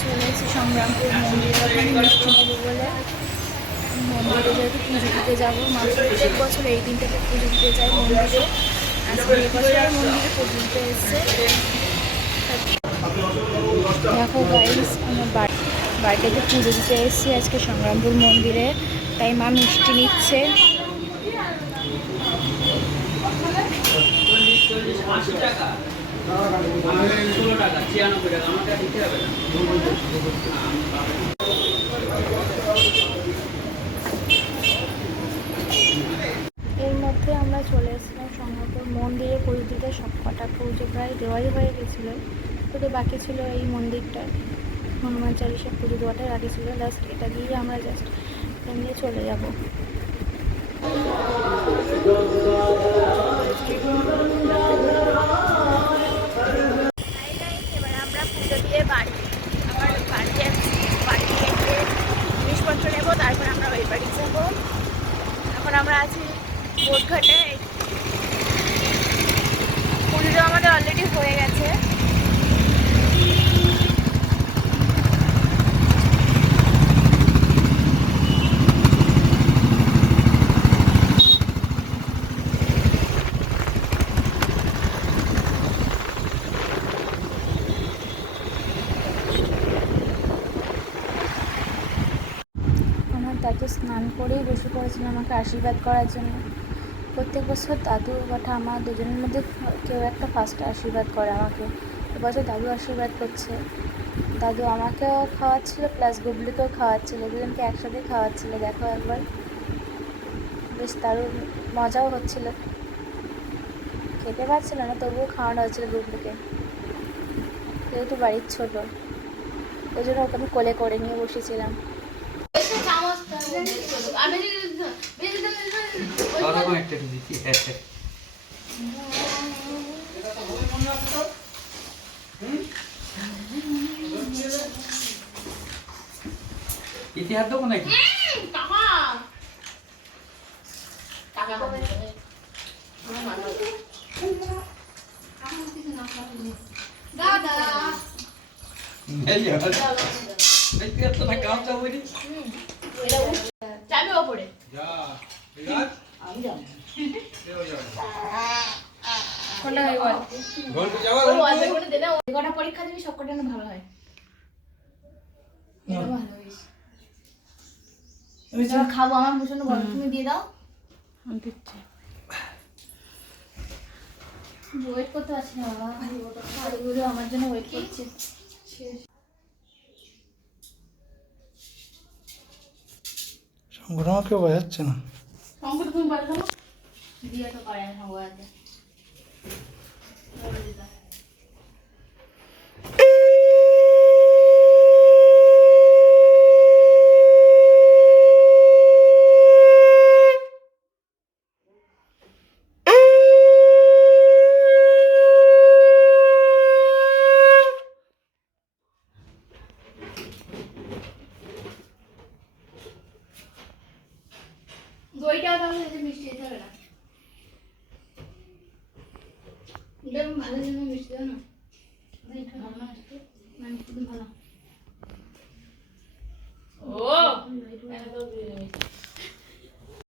চলে এসেছি সংগ্রামপুর মন্দিরে, ওখানে মিষ্টি নেবো বলে মন্দিরে যেহেতু পুজো দিতে যাবো। মা প্রত্যেক বছর এই দিনটাতে পুজো দিতে যায় মন্দিরে, আজকে এবছর মন্দিরে পুজো দিতে এসছে। দেখো গাইস, আমার বাড়িটাতে পুজো দিতে এসেছি আজকে সংগ্রামপুর মন্দিরে, তাই মা মিষ্টি নিচ্ছে। এর মধ্যে আমরা চলে এসেছিলাম সংগ্রামপুর মন্দিরে পুজো দিতে। সব কটা পুজো প্রায় দেওয়াই হয়ে গেছিলো, শুধু বাকি ছিল এই মন্দিরটা হনুমান চালিশা পুজো দেওয়াটাই বাকি ছিল। জাস্ট এটা দিয়ে আমরা জাস্ট নিয়ে চলে যাব। এবার আমরা পুজো দিয়ে আমার বাড়ি যাচ্ছি। বাড়ি এসে জিনিসপত্র নেবো, তারপর আমরা ওই বাড়ি যাবো। এখন আমরা আছি বোটঘাটে। পুজো আমাদের অলরেডি হয়ে গেছে। দাদু স্নান করেই বসে পড়েছিল আমাকে আশীর্বাদ করার জন্য। প্রত্যেক বছর দাদু বা ঠাম্মা দুজনের মধ্যে কেউ একটা ফার্স্ট আশীর্বাদ করে আমাকে। এবছর দাদু আশীর্বাদ করছে। দাদু আমাকেও খাওয়াচ্ছিল প্লাস গুবলিকেও খাওয়াচ্ছিল, দুজনকে একসাথে খাওয়াচ্ছিল। দেখো একবার, বেশ দারুণ মজাও হচ্ছিল। খেতে পারছিল না, তবুও খাওয়ানো হচ্ছিল গুবলিকে, যেহেতু বাড়ির ছোট, ওই জন্য ওকে আমি কোলে করে নিয়ে বসেছিলাম। ইতিহাস দেবো নাকি? চাবি ওপরে পরীক্ষা দিবি, সবকটা ভালো হয়। খাবো, আমার ভীষণ বলো, তুমি দিয়ে দাও। ওয়েট করতে পারছি না বাবা, আমার জন্য ওয়েট করছে। সংগ্রাম কেউ বাজাচ্ছে না, সংকট তুমি বাজাও না, দিয়ে তো পারে না বাজাতে। দইটাও তাহলে মিষ্টি দিতে হবে না, ভালো জন্য মিষ্টি দাও না। ভালো ও